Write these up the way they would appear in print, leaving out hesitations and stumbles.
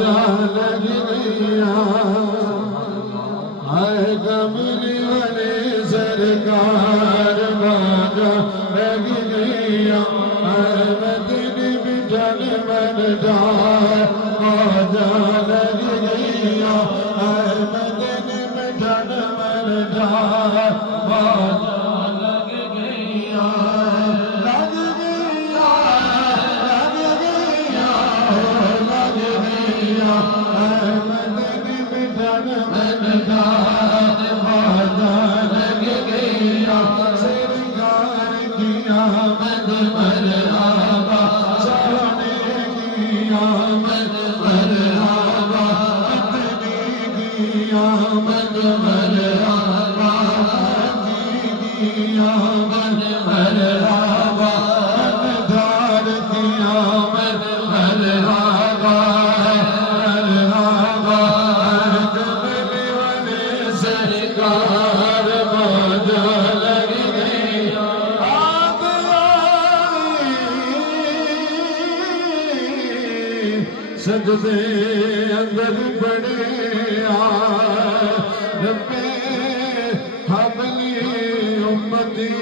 बाजा लग गया आए कमली वाले सरकार बाजा लग गया आए मदनी बिठल मन डार बाजा लग गया आए मदनी बिठल मन डार बाजा लग गया लग गया लग गया लग गया आए मदनी बिठल मन डार बाजा लग गया सरकार की आमद मरहबा जाने की आमद मरहबा इतनी की आमद मरहबा की आमद मरहबा धार की आमद मरहबा मरहबा कमली वाले सरकार बाजा लग गई आग आई सजदे अंदर पड़े रब्बे हबली उम्मती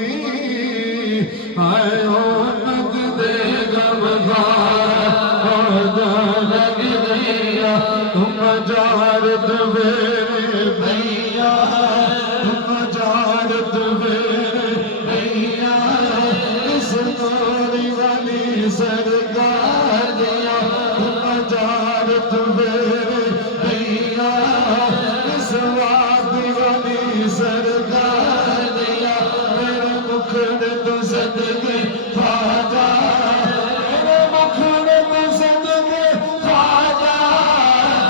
आए हो नद दे गमगार लग गया तुम जारत मेरे भैया तुम जारत मेरे भैया इस गोरी वाली सरकार दिया तुम जारत मेरे भैया इस वादी वाली सरकार दिया मेरे मुखड़े तो सदके ख्वाजा मेरे मुखड़े तो सदके ख्वाजा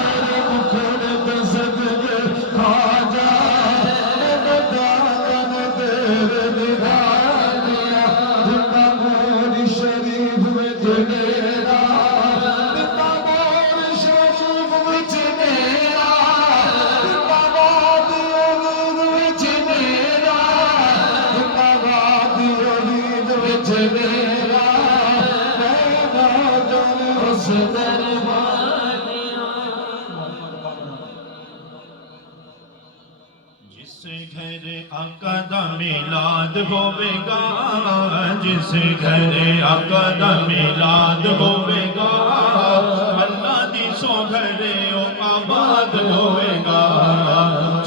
मेरे मुखड़े तो सदके ख्वाजा मेरे दामन तेरे निगाह दिया जितना मोरी शरीफ में तेरा जितना मोरी शरीफ में तेरा जितना वादी उम्मीद में तेरा जितना वादी उम्मीद में तेरा मैं नाज़र उस दरबार जिस घर आका दा मिलाद होवेगा जिस घर आका दा मिलाद होवेगा अल्लाह दी सो घरे ओ आबाद होवेगा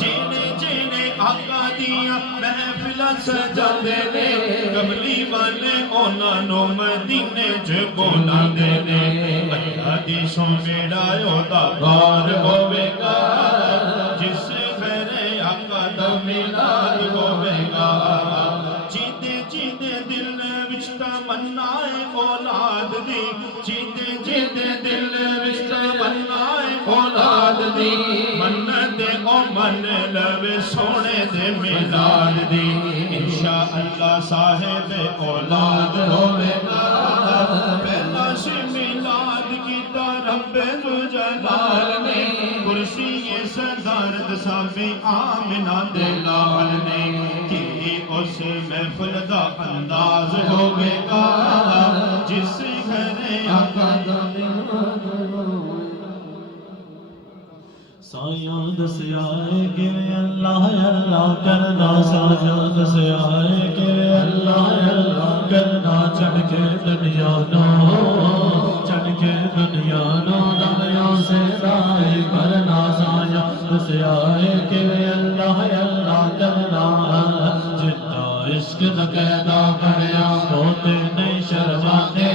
जिने जिने आका दिया महफिलां सजांदे ने कमली वाले उन्हां नूं मदीने च बोलांदे ने अल्लाह दी सो बेड़ा ओदा पार होवेगा जिस घरे आका दा मिलाद होवेगा जीते जीते दिल विच तमन्ना है औलाद दी जीते जीते दिल विच तमन्ना है औलाद दी मन्नत ओ मन लवे सोने दे मिलाद दी इंशाअल्लाह साहिब औलाद होवेगा पहला से मिलाद कीता रब्बे जुलाल ने कुर्सी ये सदारत साबे आमिना दे लाल ने कि उस महफिल दा अंदाज होवेगा जिस घरे आका दा मिलाद साया दसिया कि अल्लाह अल्लाह करना साया दसिया कि अल्लाह अल्लाह करना चढ़ के दुनिया नो चढ़ के दुनिया नो दुनिया से राय करना साया दसिया कि अल्लाह अल्लाह करना जितना इश्क न कहना पड़िया होते नहीं शर्माते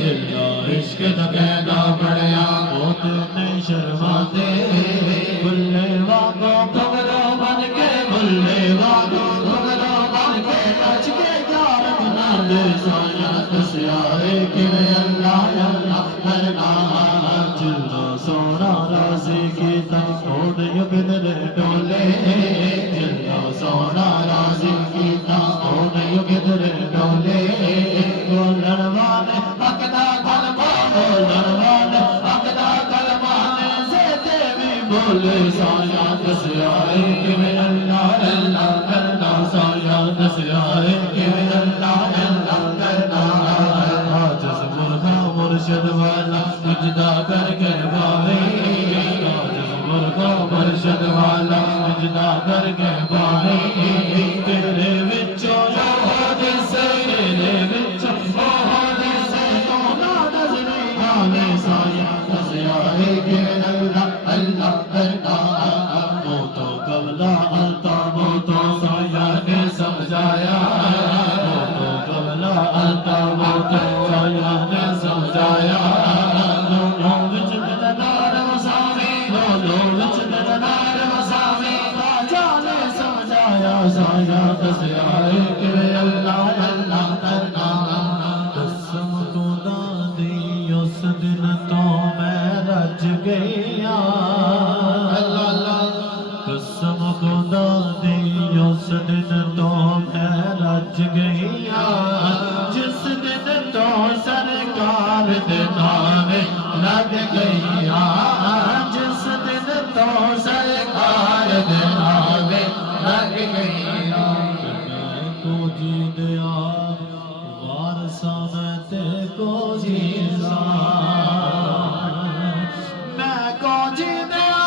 जितना इश्क न कहना पड़िया होते नहीं शर्माते बुल्ले वागो घुंघरू बन के बुल्ले वागो घुंघरू बन के नच के यार बना दे साया दसिया कि अल्लाह अल्लाह करना जिन्ना सोना राजी की तन छोड़ युग दिल डोले जिन्ना सोना राजी की तन छोड़ युग दिल डोले बोलन वाले हकदा कलमा बोलन वाले हकदा कलमा बोले साया दसिया कि अल्लाह अल्लाह करना साया दसिया कि अल्लाह अल्लाह करना जस मुर्गा मुर्शद वाला सजदा करके गावे वर्गे बानी तेरे विचों याद से तेरे विचों याद से तो ना नजरे आवे साया नजरे के अल्लाह अल्लाह अल्लाह वो तो कबला अल्ता वो तो साया ने समझाया वो तो कबला अल्ता वो तो साया ने समझाया लो विच नजर वसावे लो विच नजर वसावे जाने समझाया साया दसिया कि अल्लाह अल्लाह अल्लाह कसम खुदा दी उस दिन तो मैं रज गया अल्लाह अल्लाह कसम खुदा दी उस दिन तो मैं रज गया जिस दिन तो सरकार दे नाम लग गया जिस दिन तो सरकार दे नाम लग गया को जी दिया वारसा मैं ते को जीसा मैं को जी दिया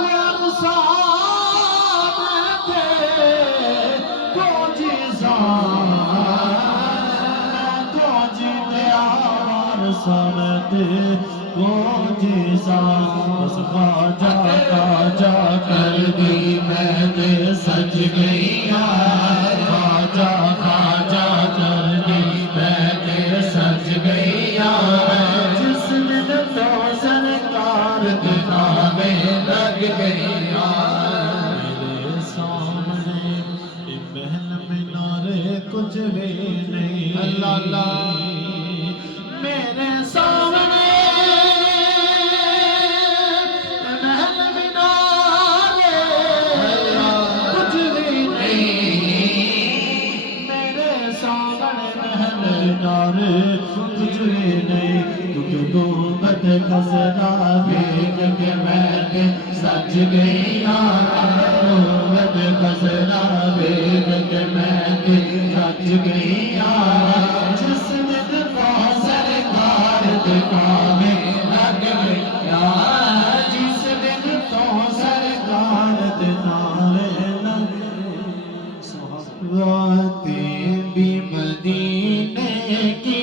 वारसा मैं ते को जीसा मैं को जी दिया वारसा मैं ते को जीसा बस खाजा खाजा कर दी मैंने सज गईया खाजा खाजा कर दी मैंने सज गईया जिस दिन तो सरकार के नामे लग गईया मेरे सामने महल मीनारे कुछ भी नहीं अल्लाह अल्लाह मेरे सामने कुछ भी नहीं क्योंकि गुम्बद खसरा बेग के मैंने सज गईया गुम्बद खसरा बेग के मैंने सज गईया जिस दिन को सरकार दिखावे लग गया जिस दिन तो सरकार दिखावे लग बातें भी मदीने की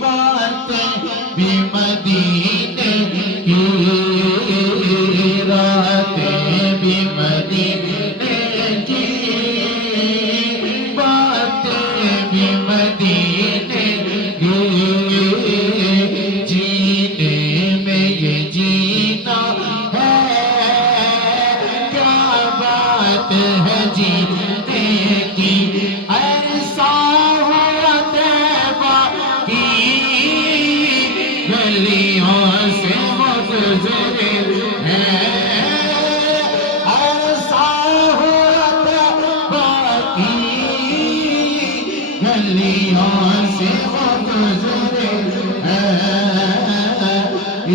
बातें भी मदीने की रातें भी मदीने की बातें भी मदीने की जीने में ये जीना है क्या बात है जीने की ऐसा हुआ तैबा की गलियों से वो गुजरे हैं ऐसा हुआ तैबा की गलियों से वो गुजरे हैं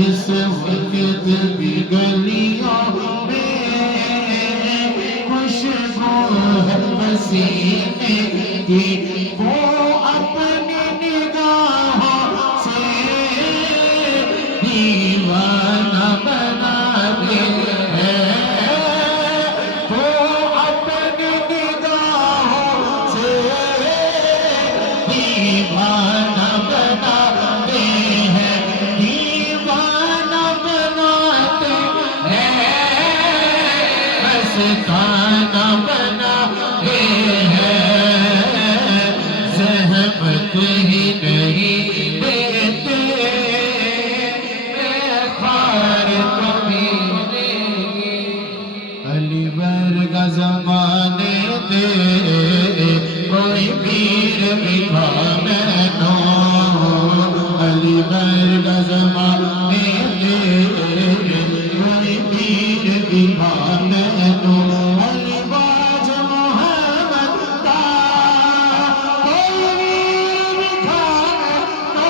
इस वक्त भी गलियों में खुशबू है पसीने की वो अपनी निगाहों से दीवाना बनाते हैं वो अपनी निगाहों से दीवाना बनाते हैं दीवाना बनाते हैं मस्ताना बनाते हैं ज़हमत ही नहीं देते खार कमीने अली वर्गा ज़माने दे कोई पीर मिठा मैनो अली वर्गा ज़माने दे कोई पीर मिठा मैनो अली बाज मोहम्मद दा कोई वीर मिठा मैनो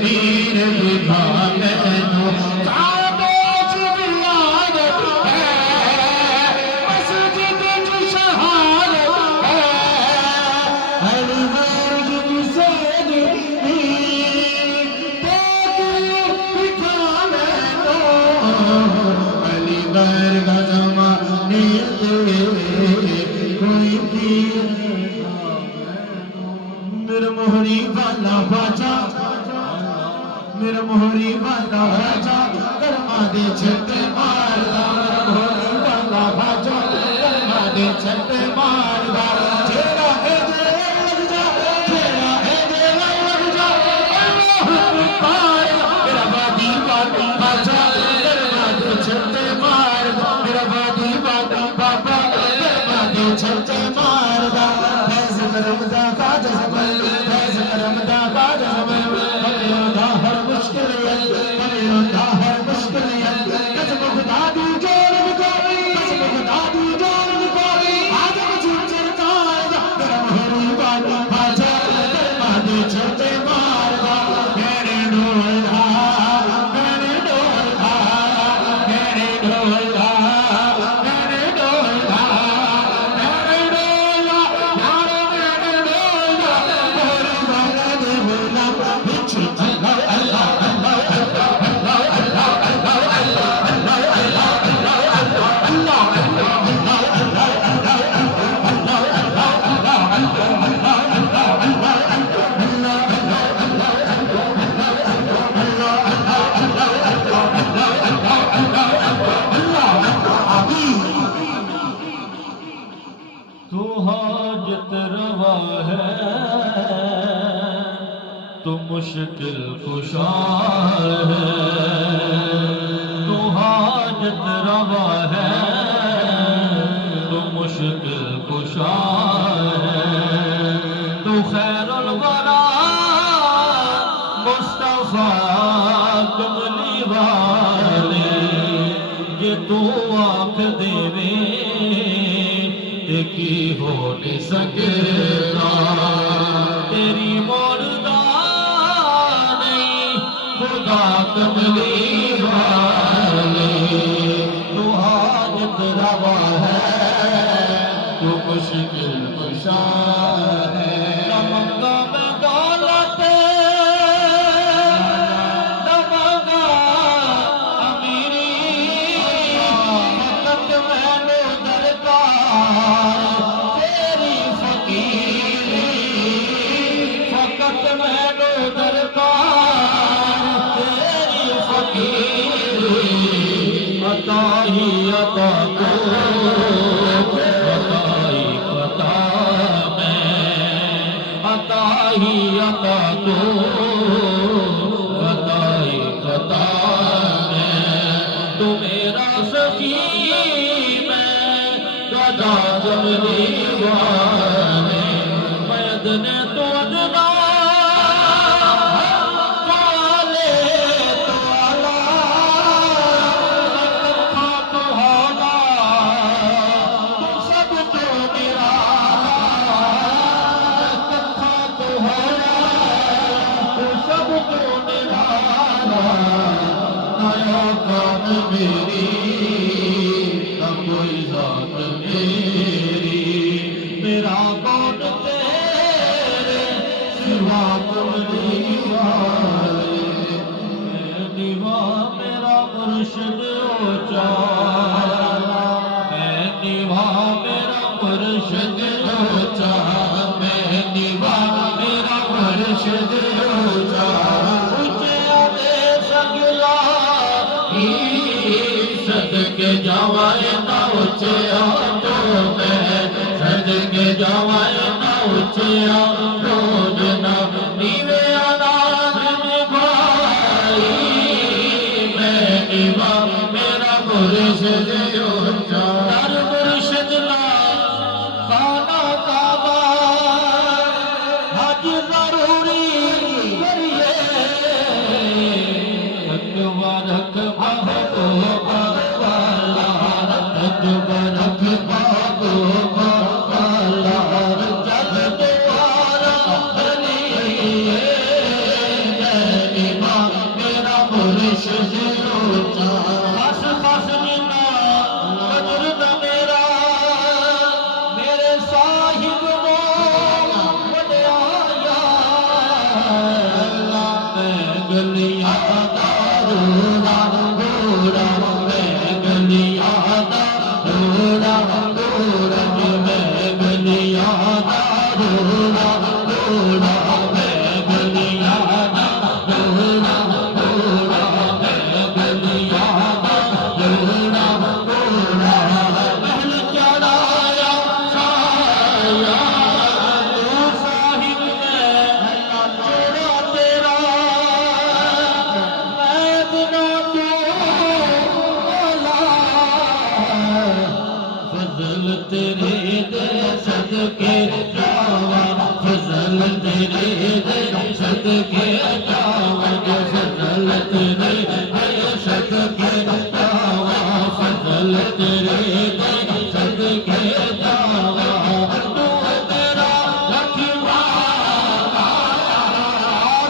पीर दिखा मैनू काबे च विलायत है मस्जिद च शहादत है अली वर्गी सैयदी दिखा मैनू अली वर्गा ज़माने दे कोई पीर मेरा मोहरी वाला बाजा मेरा मोहरी वाला बाजा कर्मा दे छत्ते मारदा मोहरी वाला बाजा कर्मा दे छत्ते मारदा तेरा है दे लग जा तेरा है दे लग जा अल्लाह अकबर मेरा वादी वादी बाजा कर्मा दे छत्ते मारदा मेरा वादी वादी बाबा कर्मा दे छत्ते मारदा फैज़ करमदा का जज़बल फैज़ करमदा का जज़बल बलियों हर मुश्किल बलियों हर मुश्किल कसम खुदा दी जोर कोई कसम खुदा दी जोर कोई आदम झूठर कायदा मेरा मोहरी वाला बाजा कर्मा दे छत्ते मारदा मेरे ढोला मेरे ढोला मेरे ढोला मेरे ढोला मेरे ढोला यार मेरे ढोला मोहरी वाला दे बोला बिच अल्लाह अल्लाह अल्लाह अल्लाह अल्लाह अल्लाह अल्लाह तू हाजत रवा है तू मुश्किल कुशा है तू हाजत रवा है तू मुश्किल कुशा है तू खैरुल वरा मुस्तफा कमली वाले जे तू आख देवे की हो नहीं सकेगा तेरी मोरदा नहीं खुदा कमली वाले तू हाजत रवा है तू मुश्किल कुशा है दमगा में दौलत दमगा अमीरी फकत मैंने दरकार तेरी फकीरी फकत मैंने दरकार तेरी फकीरी अता ही अता को बताई पता मैं अता ही अता को बताई पता मैं तू मेरा सखी मैं गदा जमली वाने मैदने तो अदना काले तो आला कथा तो होला तू सब तो मेरा कथा तो होला तू सब तो मेरा नया काम मेरी न कोई जात मेरी मेरा कौन तेरे सिवा कमली वाले मैं दीवा मेरा मुर्शिद ऊंचा मैं दीवा मेरा मुर्शिद ऊंचा मैं दीवा मेरा मुर्शिद ऊंचा ऊंचे आते सगला सदके जावाए ना ऊंचे तो मैं सदके जावाए ना ऊंचे रोजना नीवे अनाज में भाई मैं नीवा मेरा मुर्शिद ऊंचा दर मुर्शिद ला खाना काबा हज जरूरी करिए तकबरक बाबो बाला तकबरक बाबो बाला जब द्वारा बनिए बस बस जिन्ना तजुर्बा मेरा मेरे साहिब नो वड्याया मैं गलियां दा रोड़ा रोड़ा मैं गलियां दा रोड़ा रोड़ा मैं गलियां दा रोड़ा रोड़ा मैं गलियां दा रोड़ा रोड़ा मैं गलियां दा रोड़ा रोड़ा महल चढ़ाया साया तू साहिब मैं जोड़ा तेरा मैं बिना तू भला फजल तेरे दे सदके जावा फजल तेरे दे सदके जावा फजल तेरे दे सदके जावा फजल तेरे दे सदके जावा तू तेरा रखवाला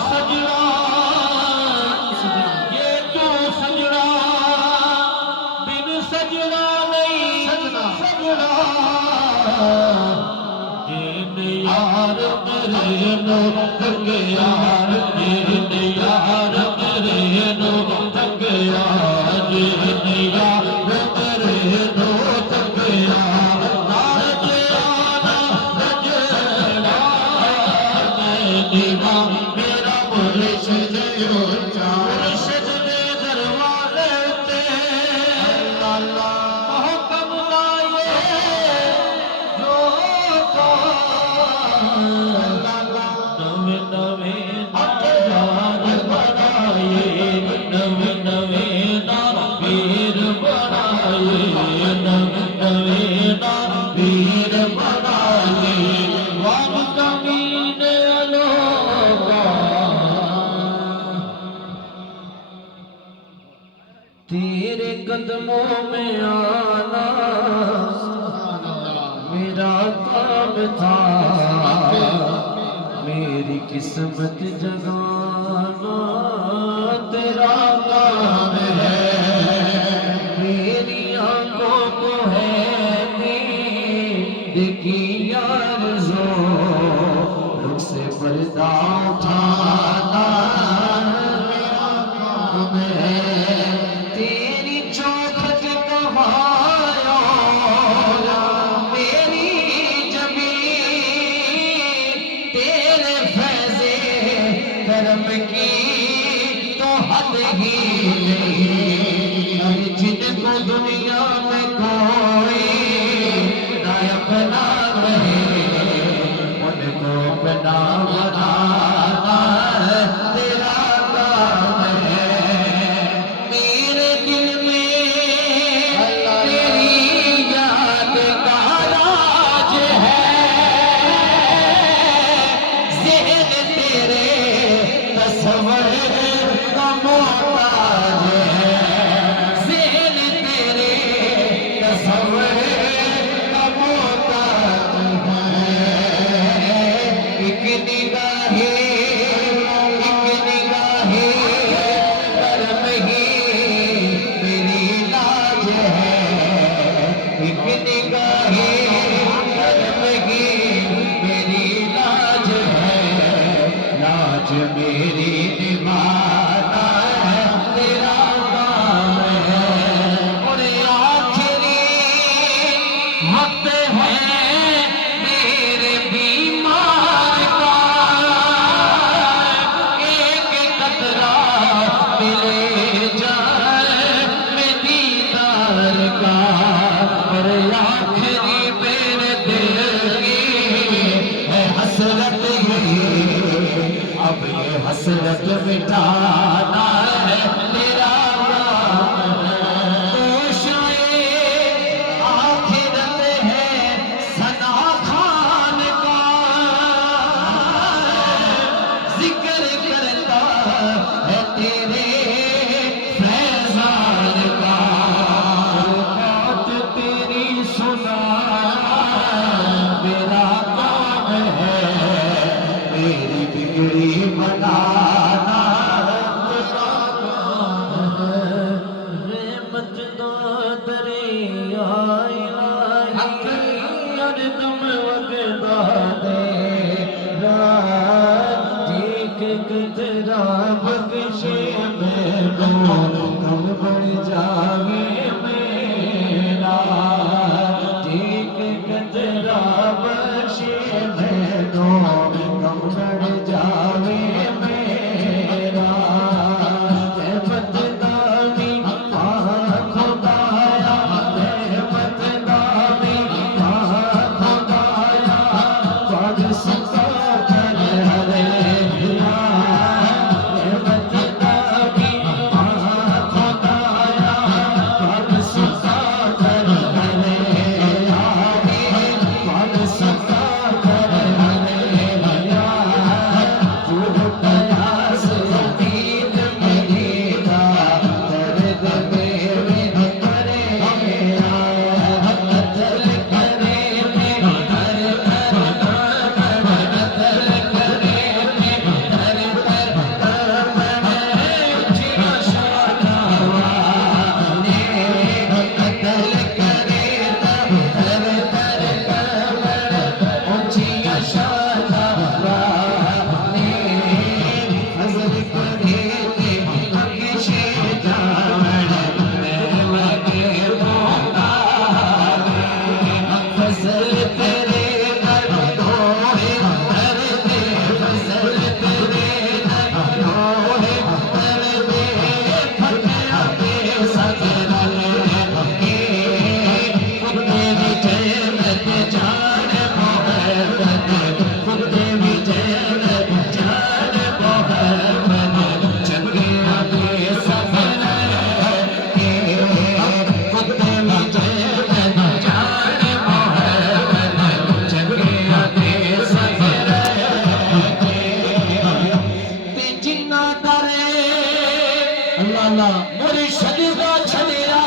सजना ये तू सजना बिन सजना नहीं सजना जिन यार मेरे नो थक यार जिन यार मेरे नो थक यार जिन यार मेरे नो थक यार नार जियाना रजना मैं दीवा मेरा मुर्शिद ऊंचा मुर्शिद दे दरवाजे ते हुक्म लाए जो नवे नवे नाजार बनाए नवे नवे पीर बनाए नवे नवे पीर बनाए वाग कमीन अलोका तेरे कदमों में आना मेरा काम था मेरी किस्मत जगाना तेरा काम है मेरी आंखों को है देखी आरज़ू रुख से पर्दा उठाना मेरा काम है तेरी चौखट कमाया मेरी जमीन तेरे फैज़े करम की तो हद ही नहीं जिनको दुनिया में कोई ना अपना रहे उनको अपना बनाना तेरा काम है मेरे दिल में तेरी याद का राज है ज़हन तेरे तस्वर का मोहताज है ज़हन तेरे तस्वर का मोहताज है एक निगाहे करम ही मेरी लाज है एक निगाहे करम ही मेरी लाज है लाज मेरी निभाना है तेरा काम है और आखिरी वक्त है मेरे बीमार का एक कतरा मिले जाए मैं दीदार का और आखिरी मेरे दिल की है हसरत ये अब ये हसरत मिटाना है तेरा काम है तो शायद आखिरत है सना खान का जिक्र करता है तेरे फैजान का बात तेरी सुना मेरा काम है मेरी बिगड़ी बनाना तेरा बख्शे मैनू गम बढ़ जावे मेरा ठीक कतरा बख्शे मैनू गम बढ़ जावे मेरा रहमत दानी खुदाया रहमत दानी खुदाया पग सता कर हरे रहमत दानी खुदाया पग सता कर हरे पग सता कर हरे प्यास दीद मिलेगा दर्द मेरे करे कतल करे मुर्शिद दा छड़िया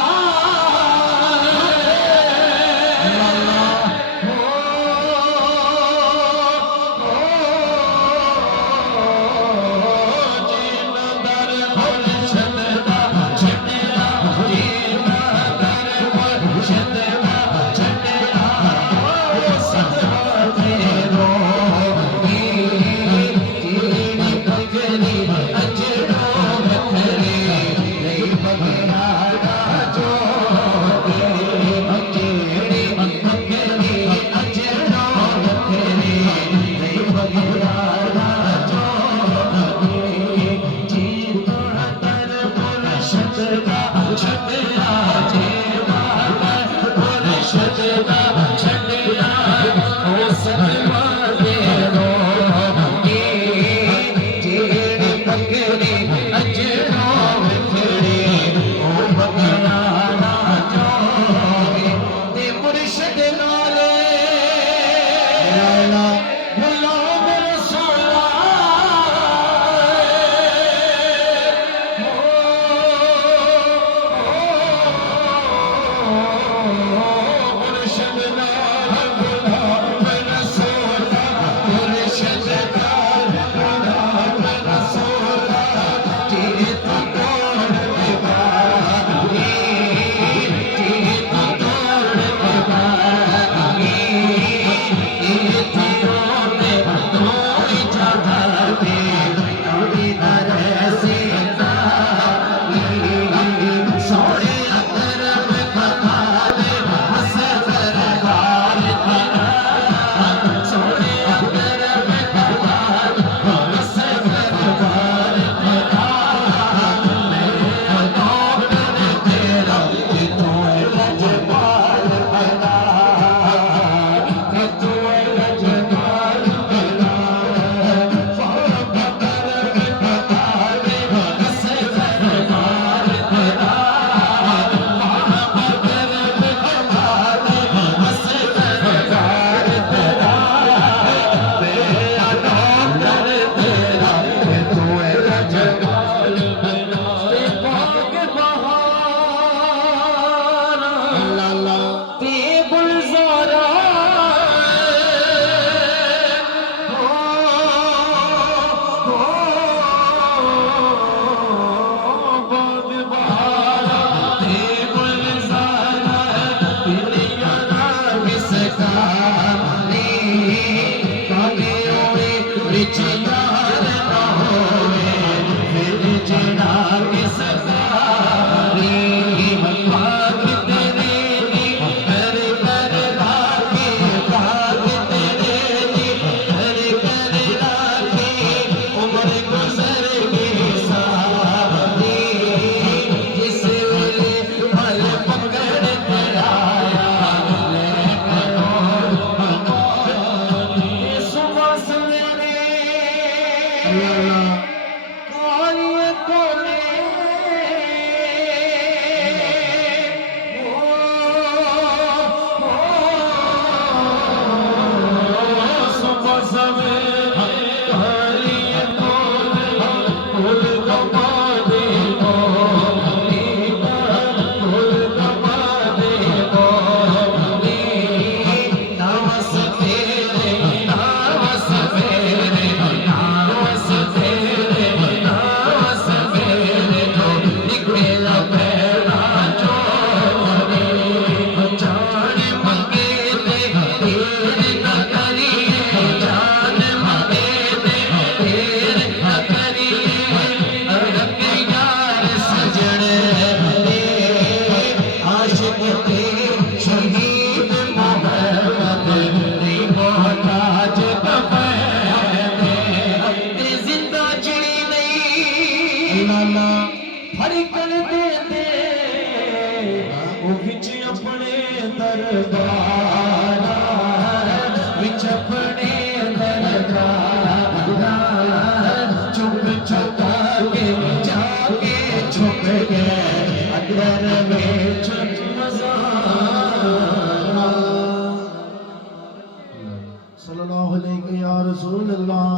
जेड़ा किस कारी पाक तेरे दी कर कर राखी पाक तेरे दी कर कर राखी उम्र गुजर गई सारी जिस वेले फल पकड़ तेरा सुबह सवेरे कालिए कोले सुबह सवेरे कालिए कोले फूल गवा दे फूल गवा दे नावस तेरे नावस तेरे नावस तेरे नावस तेरे तो निकला पैरा चोरे जान मंगे दे तेरे न करिए जान मंगे दे तेरे न करिए अड़क यार सजन दे आशिक थे शहीद मोहम्मद दी मोहताज ते जिंदा चिड़ी नहीं लाला फड़कन दे दे ओ विच अपने दरबार विच अपने दरबार चुप चुपा के जाके छुप गए अंदर में सल्लल्लाहु अलैहि या रसूल अल्लाह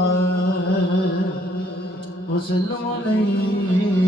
वसल्लम अलैहि